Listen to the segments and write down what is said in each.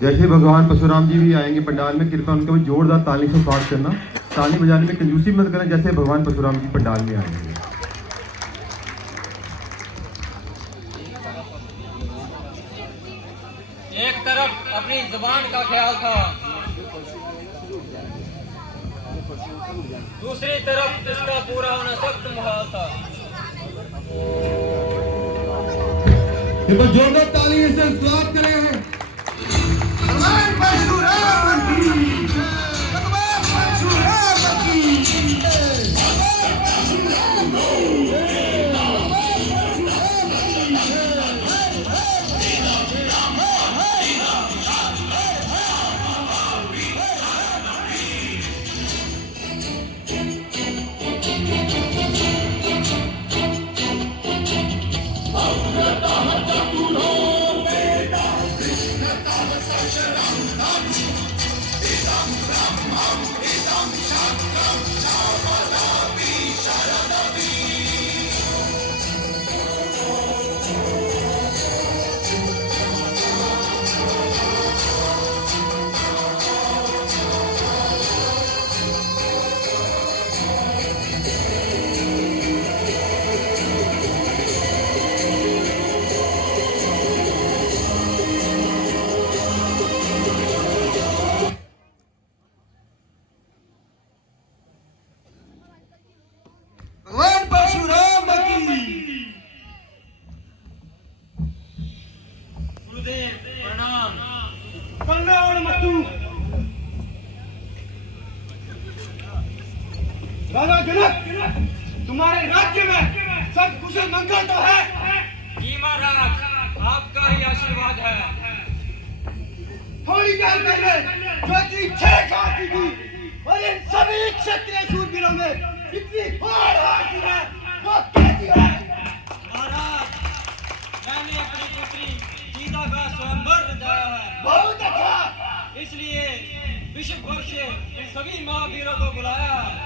जैसे भगवान परशुराम जी भी आएंगे पंडाल में, कृपया उनका भी जोरदार ताली से स्वागत करना। ताली बजाने में कंजूसी मत करना, जैसे भगवान परशुराम जी पंडाल में आएंगे। एक तरफ अपनी जुबान का ख्याल था, दूसरी तरफ इसका पूरा होना सख्त मुहाल था। जोरदार ताली से स्वागत करें। राजा जनक, तुम्हारे राज्य में सब कुशल मंगल तो है? जी महाराज, आपका ही आशीर्वाद है। थोड़ी देर पहले जो इतनी छह खाती थी और इन सभी क्षत्रिय शूरवीरों में इतनी हार हारती है, वो कैसी है? महाराज, मैंने अपनी पुत्री सीता का स्वयंवर रचाया है। बहुत अच्छा। इसलिए विश्व भर से सभी महावीरों को बुलाया है।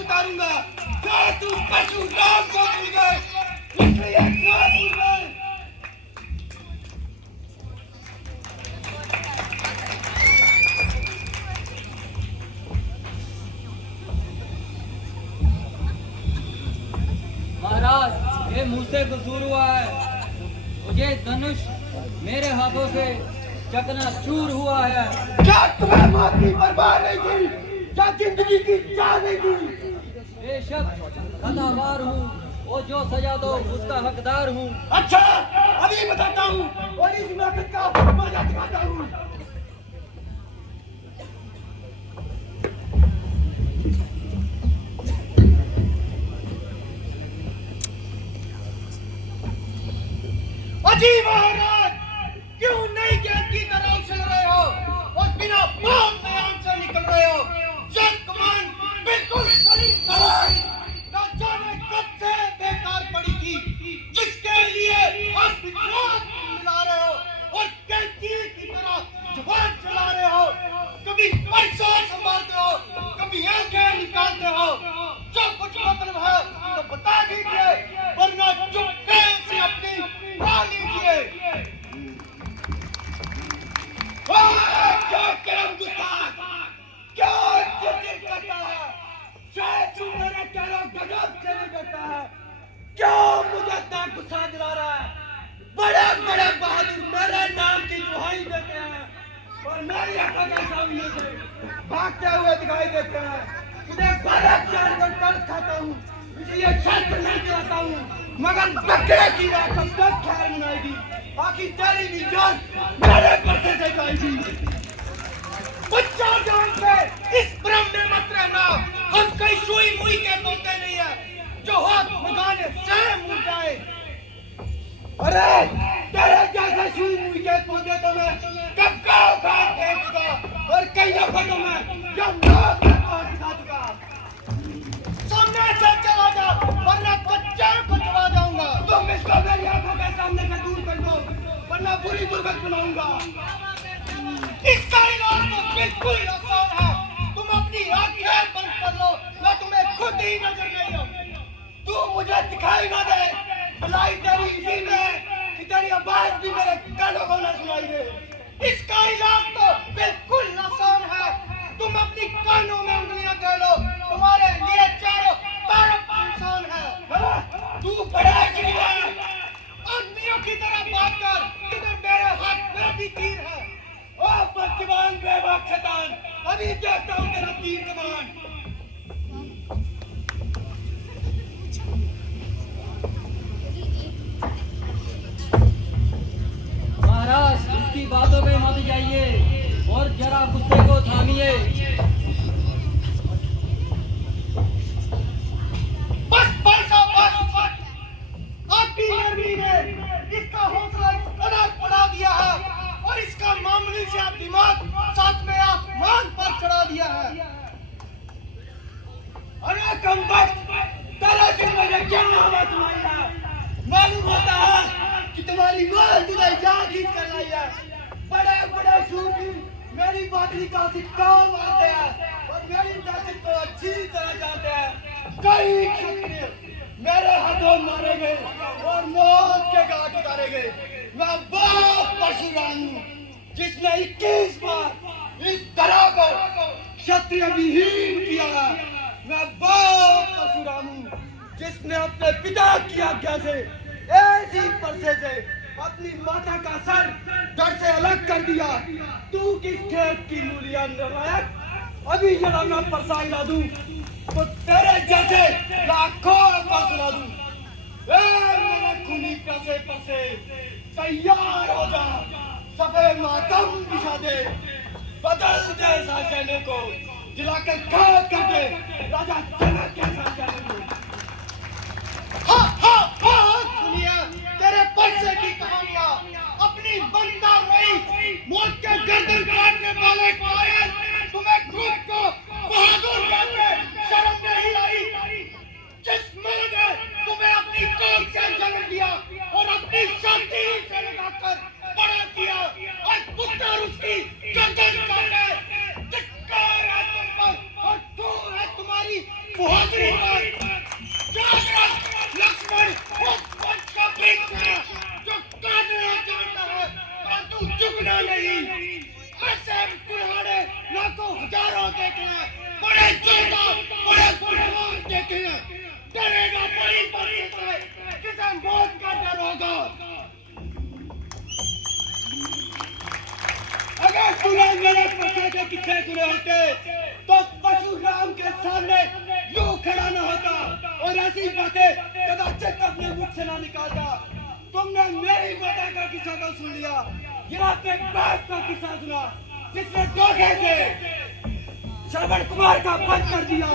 उतारूंगा। क्या तुम परशुराम को भूल गए? इसलिए क्या भूल गए? महाराज, ये मुझसे कसूर हुआ है। मुझे धनुष मेरे हाथों से चकनाचूर हुआ है। क्या तुम्हें माफी बर्बाद नहीं थी? क्या जिंदगी की चाह नहीं थी? बेशक खतावार हूँ, वो जो सजा दो उसका हकदार हूँ। अच्छा, अभी बताता हूँ और इस नाटक का मजा दिखाता हूँ। अजी महाराज, क्यों नहीं ज्ञान की तरह उछल रहे हो और बिना बाम बयान से निकल रहे हो? यह कमान बिल्कुल सही न जाने कब से बेकार पड़ी थी, जिसके लिए आप विद्रोह मिला रहे हो और कैंची की तरह जुबान चला रहे हो। कभी पैसा संभालते हो, कभी आंखें निकालते हो। जो कुछ मतलब है तो बता दीजिए, वरना चुपके से अपनी खा लीजिए। क्या करम गुस्ताख, क्या चिड़चिड़ करता है? शायद तू मेरे कहने गजब से नहीं करता है। क्यों मुझे इतना गुस्सा दिला रहा है? बड़े बड़े बहादुर मेरे नाम की दुहाई देते हैं और मेरी आंखों के सामने से भागते हुए दिखाई देते हैं। उन्हें गलत जानकर कर्ज खाता हूँ, इसलिए शस्त्र नहीं चलाता हूँ, मगर बकरे की रात कब तक खैर मनाएगी? आखिर तेरी भी जान मेरे पर्दे से जाएगी। बच्चा जान पे इस भ्रम में मत रहना, हम कई सुई मुई के तोते नहीं है जो हाथ लगाने से मुड़ जाए। अरे तेरे जैसे सुई मुई के तोते तो मैं कब का उखाड़ फेंकूंगा और कई दफा तो मैं जब मौत बिल्कुल आसान है। तुम अपनी आंखें बंद कर लो, मैं तुम्हें खुद ही नजर नहीं आऊंगी। तू मुझे दिखाई ना दे, भलाई तेरी इसी में है कि तेरी आवाज भी मेरे कानों को न सुनाई दे। इसका इलाज तो बिल्कुल आसान है। तुम अपनी कानों में उंगलियां कर लो, तुम्हारे लिए चारों तरफ इंसान है। तू बड़ा चिड़िया है, आदमियों की तरह बात कर, इधर मेरे हाथ में भी तीर है। ओ बदजुबान बेवक शैतान, अभी देखता हूँ तेरा तीर कमान। महाराज, इसकी बातों पे मत जाइए और जरा गुस्से को थामिए। बस बस बस बस, आपकी नरमी ने इसका हौसला इस कदर बढ़ा दिया है और इसका मामूली सा दिमाग साथ में आसमान पर चढ़ा दिया है। अरे कमबख्त, तेरे दिल में क्या आवाज सुनाई है? मालूम होता है कि तुम्हारी मां तुझे जान जीत कर लाई है। बड़े बड़े शूरवीर मेरी बातरी का सिक्का मारते हैं और मेरी ताकत को अच्छी तरह जानते हैं। कई क्षत्रिय मेरे हाथों मारे गए और मौत के घाट उतारे गए। मैं वो परशुराम हूँ जिसने 21 बार इस तरह को क्षत्रिय विहीन किया है। मैं वो परशुराम हूँ जिसने अपने पिता की आज्ञा से ऐसी परसे से अपनी माता का सर धड़ से अलग कर दिया। तू किस खेत की मूलियां नलायक, अभी जरा मैं परसा हिला दूं तो तेरे जैसे लाखों को सुना दूं। ए मेरे खूनी प्यासे परसे, तैयार हो जा, सफेद मातम बिछा दे, बदल दे शासन को, जिलाकर खाक कर दे राजा जनक के शासन को। सुनिए तेरे परसे की कहानियां, अपनी बनता रही मौत के गर्दन काटने वाले कायल, तुम्हें खुद को बहादुर कहते शर्म नहीं आई? जिस मर्द ने तुम्हें अपनी कोख से जन्म दिया और अपनी शादी से लगाकर बड़ा किया, आज पुत्र उसकी गर्दन काटे। धिक्कार है तुम पर और तू है तुम्हारी बहादुरी पर। लक्ष्मण उस वंश का वृक्ष है जो काटना चाहता है परंतु झुकना नहीं। ऐसे कुल्हाड़े लाखों हजारों देखे हैं, बड़े जोधा बड़े बलवान देखे हैं। डरेगा बड़ी परसे से जिसे मौत का डर होगा। अगर तूने मेरे परसे के किस्से सुने होते तो परशुराम के सामने यूं खड़ा न होता और ऐसी बातें कदाचित अपने मुख से ना निकालता। तुमने मेरी माता का किस्सा तो सुन लिया, ये अपने बाप का किस्सा सुना जिसने धोखे से श्रवण कुमार का वध कर दिया।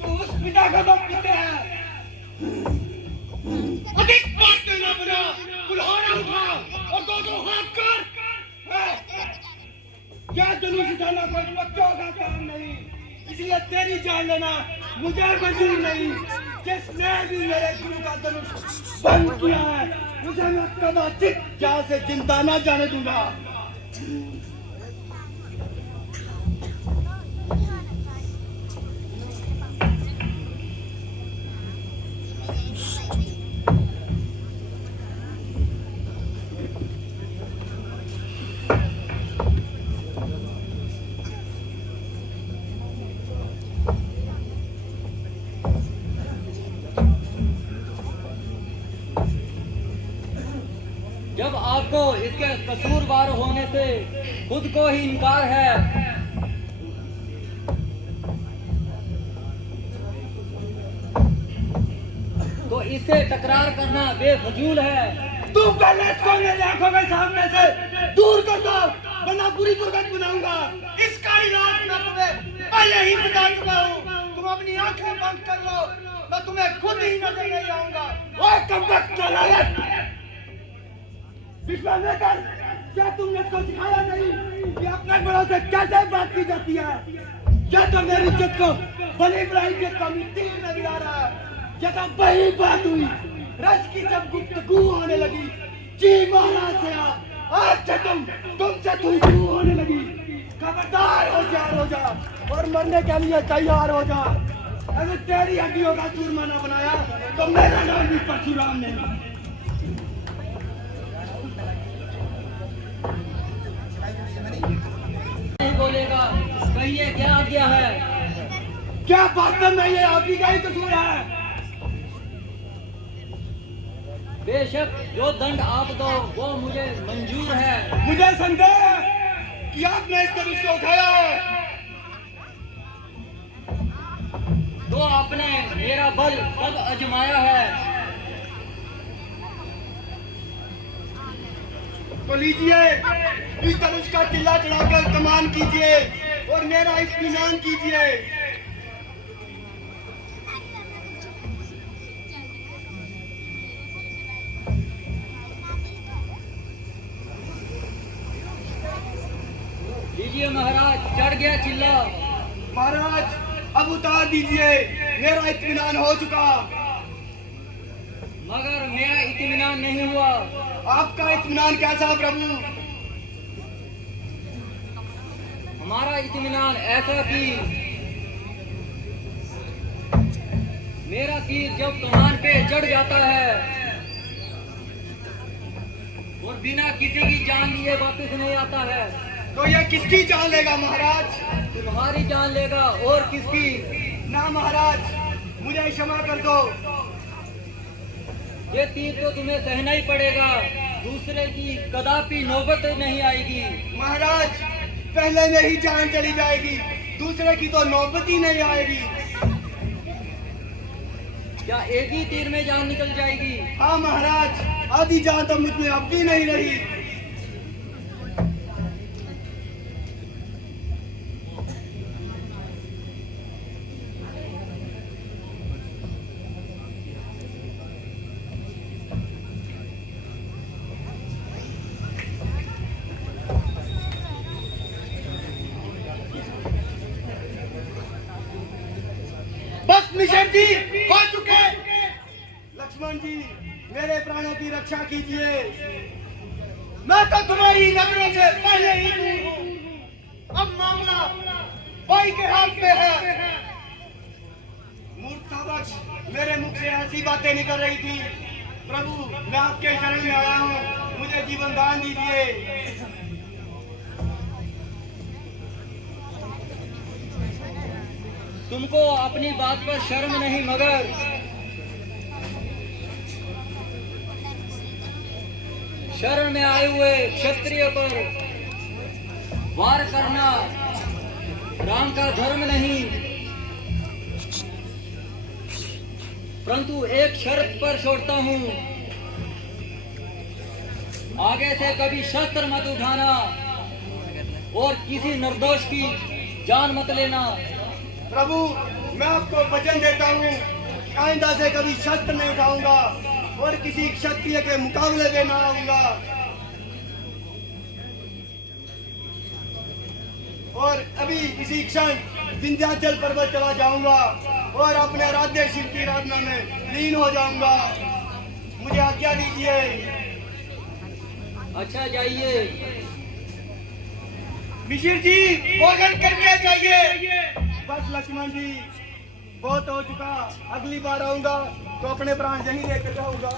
तो उस पिता का तो पिता है। अधिक बातें न बना, कुल्हाड़ा उठा और दो हाथ कर। क्या धनुष उठाना कोई बच्चों का काम नहीं, इसलिए तेरी जान लेना मुझे मंजूर नहीं। जिसने भी मेरे गुरु का धनुष भंग किया है उसे मैं कदाचित यहाँ से जिंदा न जाने दूंगा। जब आपको इसके कसूरवार होने से खुद को ही इनकार है, तो इससे तकरार करना बेफजूल है। तू पहले इसको मेरी आंखों के सामने से दूर कर दो, वरना बुरी दुर्गंध बनाऊंगा। इसका इलाज मैं तुम्हें पहले ही बता चुका हूँ। तुम अपनी आंखें बंद कर लो, मैं तुम्हें खुद ही नजर नहीं आऊंगा। ओए कमबख्त नालायक, विश्वामित्र, क्या तुमने इसको सिखाया नहीं कि अपने बड़ों से कैसे बात की जाती है? क्या तो मेरी इज्जत को बड़ी बुराई के कमिटी में गिरा रहा है? क्या तो वही बात हुई रज की जब गुफ्तगू होने लगी, जी महाराज से आज से तुमसे तू होने लगी। खबरदार होशियार हो जा और मरने के लिए तैयार हो जा। अगर तेरी हड्डियों का चूरमा न बनाया तो मेरा नाम भी परशुराम नहीं। नहीं बोलेगा, कहिए क्या आज्ञा है? क्या वास्तव में ये आप ही का ही कसूर है? बेशक जो दंड आप दो वो मुझे मंजूर है। मुझे संदेह है कि आपने इस धनुष को उठाया है। तो आपने मेरा बल कब आजमाया है? तो लीजिए इस धनुष का चिल्ला चढ़ाकर कमान कीजिए और मेरा इत्मीनान कीजिए। लीजिए महाराज, चढ़ गया चिल्ला। महाराज अब उतार दीजिए, मेरा इत्मीनान हो चुका। मगर मेरा इत्मीनान नहीं हुआ। आपका इत्मीनान कैसा प्रभु? हमारा इत्मीनान ऐसा कि मेरा तीर जब कमान पे चढ़ जाता है और बिना किसी की जान लिए वापस नहीं आता है, तो ये किसकी जान लेगा महाराज? तुम्हारी जान लेगा और किसकी? ना महाराज, मुझे क्षमा कर दो। ये तीर तो तुम्हें सहना ही पड़ेगा, दूसरे की कदापि नौबत नहीं आएगी। महाराज पहले में ही जान चली जाएगी, दूसरे की तो नौबत ही नहीं आएगी। क्या एक ही तीर में जान निकल जाएगी? हाँ महाराज, आधी जान तो मुझ में अब भी नहीं रही। बस मिशन जी हो चुके। लक्ष्मण जी मेरे प्राणों की रक्षा कीजिए, मैं तो तुम्हारी नजरों से पहले ही दूर हूँ। अब मामला भाई के हाथ में है। मूर्खता बख्श मेरे मुख से ऐसी बातें निकल रही थी। प्रभु मैं आपके शरण में आया हूँ, मुझे जीवन दान दीजिए। तुमको अपनी बात पर शर्म नहीं, मगर शरण में आए हुए क्षत्रिय पर वार करना राम का धर्म नहीं। परंतु एक शर्त पर छोड़ता हूँ, आगे से कभी शस्त्र मत उठाना और किसी निर्दोष की जान मत लेना। प्रभु मैं आपको वचन देता हूँ, आइंदा से कभी शस्त्र नहीं उठाऊंगा और किसी क्षत्रिय के मुकाबले में ना आऊंगा। और अभी इसी क्षण विंध्याचल पर्वत चला जाऊंगा और अपने आराध्य शिव की आराधना में लीन हो जाऊंगा। मुझे आज्ञा दीजिए। अच्छा जाइए। मिश्र जी भोजन करके जाइए। बस लक्ष्मण जी बहुत हो चुका, अगली बार आऊंगा तो अपने प्राण यहीं लेकर जाऊंगा।